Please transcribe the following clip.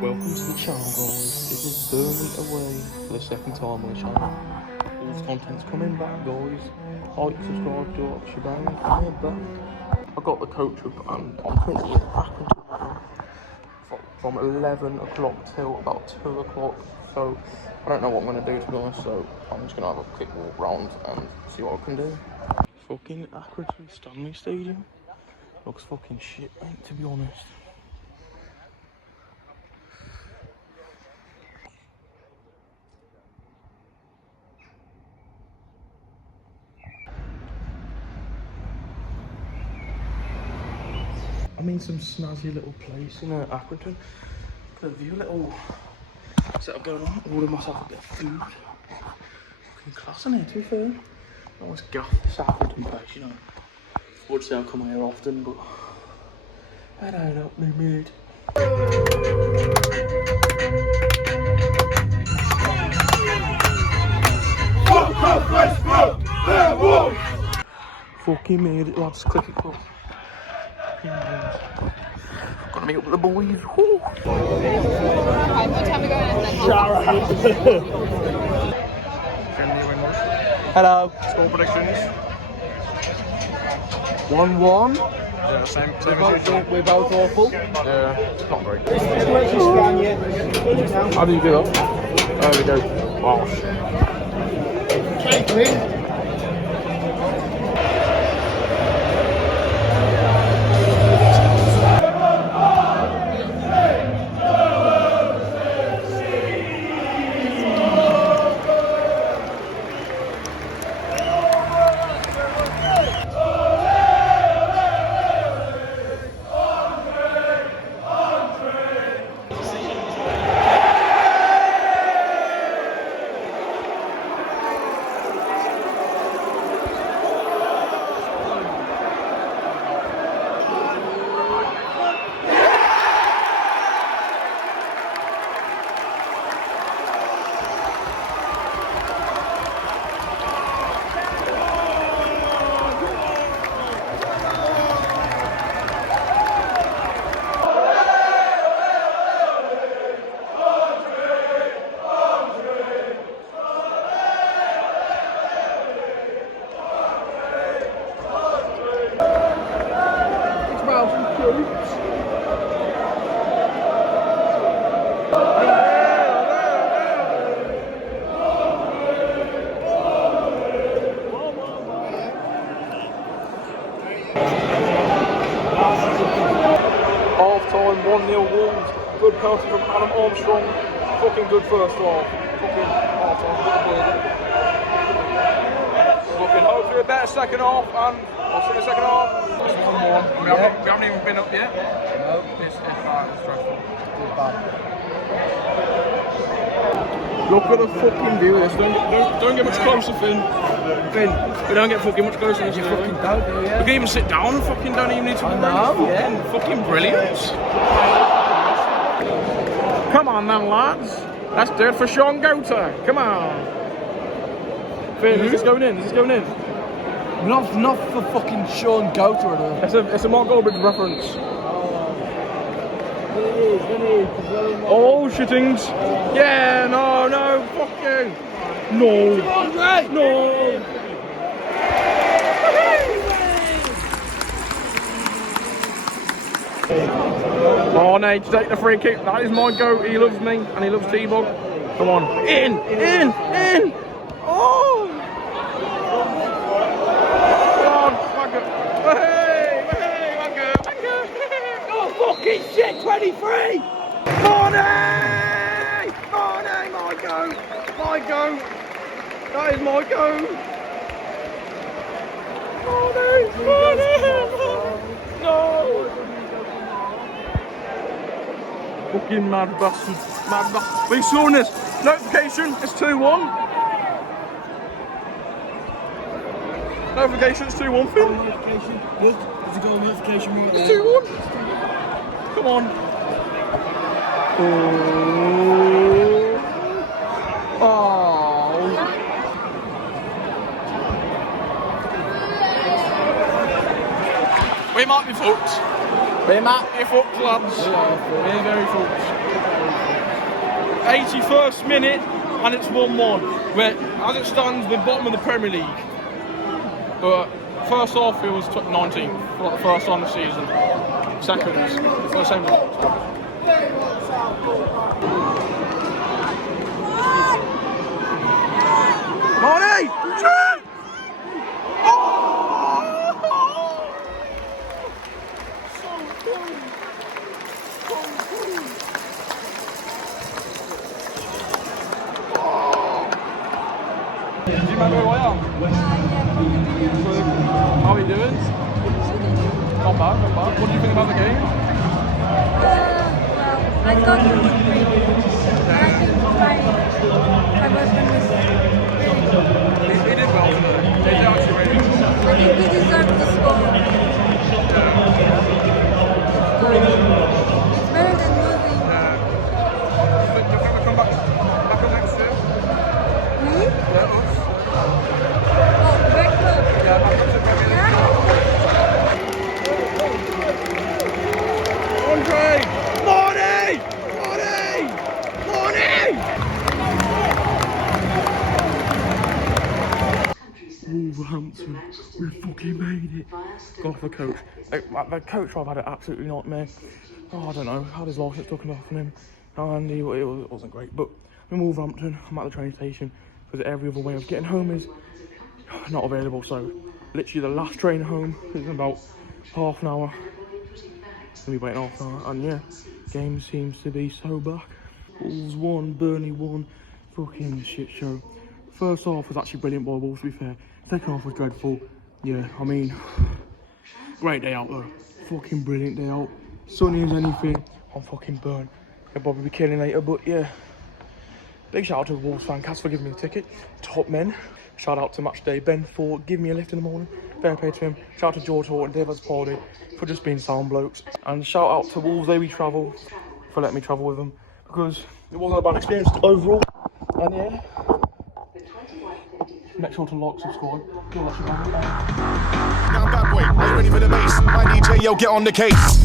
Welcome to the channel, guys. This is Burnley away for the second time on the channel. All this content's coming back, guys. Like, subscribe, do it, shebang, and we're back. I got the coach up and I'm currently in Accrington from 11 o'clock till about 2 o'clock. So I don't know what I'm going to do, to be honest, so I'm just going to have a quick walk round and see what I can do. Fucking Accrington Stanley Stadium. Looks fucking shit, mate, to be honest. I'm in some snazzy little place in Accrington. Got a view, little setup going on. Ordered myself a bit of food. Fucking class in here, to be fair. I always gaff this Accrington place, you know. Would say I come here often, but I don't know, my mood. Fucking made it, lads. Click it, club. Gonna meet up with the boys. Woo. What time we going Hello. Score predictions? 1-1. Yeah, same as usual. We're both awful. Yeah, it's not great. How How do you do that? There we go. Wow. Half-time, 1-0 Wolves. Good penalty from Adam Armstrong. Fucking good first half. Fucking half-time. Looking hopefully a better second half, and I'll see the second half. It's 1-1. We haven't even been up yet. No. It's bad, it's stressful. It's bad. Look at the fucking view of this. Don't get much closer, Finn. We don't get fucking much closer than this. Fucking don't do, yeah. We can even sit down and fucking don't even need to. I know, yeah. Fucking brilliant. Come on now, lads. Let's do it for Sean Gota. Come on. Finn, is this going in? Is this going in? Not for fucking Sean Goat or anything. It's a Mark Goldbridge reference. It is. Oh, shittings. Yeah, no, fuck you. No. No. Oh, Nate, take the free kick. That is my goat. He loves me and he loves T-Bog. Come on. In. Oh. Oh, fucking shit, 23! Marnie, my goat. That is my goat. Marnie. No. Fucking mad bastard. We saw this. Notification, it's 2-1. Notification, it's 2-1, Phil. Notification. Look, there's a goal notification right It's there. 2-1. Come on. Oh. We might be fucked. We might be fucked, lads. We're very fucked. 81st minute, and it's 1-1. Where, as it stands, we're bottom of the Premier League. But first half, it was 19th, for like the first time this season. Seconds, for the same result. Marty! Shoot! Do you remember who I am? How are you doing? Not bad, not bad. What do you think about the game? I thought it was great. I think my husband was really good. He did well today. He did actually really good. I think we deserved the score. It's better than losing. You think we'll come back up next year? Me? Yeah, us. Oh, very good. Yeah, back up to Premier League. Andre! Marty! Marty! Marty! Wolverhampton, we fucking made it. God, the coach. The coach I've had it absolutely nightmare. Oh, I don't know, had his license taken off from him, and it wasn't great. But in Wolverhampton, I'm at the train station because every other way of getting home is not available. So, literally, the last train home is in about half an hour. Gonna be waiting half an hour, and yeah, game seems to be so back. Wolves won, Burnley won, fucking shit show. First half was actually brilliant by Wolves, to be fair. Second half was dreadful. Yeah, I mean, great day out though. Fucking brilliant day out. Sunny as anything. I'm fucking burnt. I'll probably be killing later, but yeah. Big shout out to the Wolves fan cast for giving me the ticket. Top men. Shout out to Matchday Ben for giving me a lift in the morning. Fair play to him. Shout out to George Horton, David's Party for just being sound blokes. And shout out to Wolves They We Travel for letting me travel with them, because it wasn't a bad experience overall. And yeah. Make sure to like, subscribe. Now I'm bad boy, are you ready for the bass? My DJ, yo, get on the case.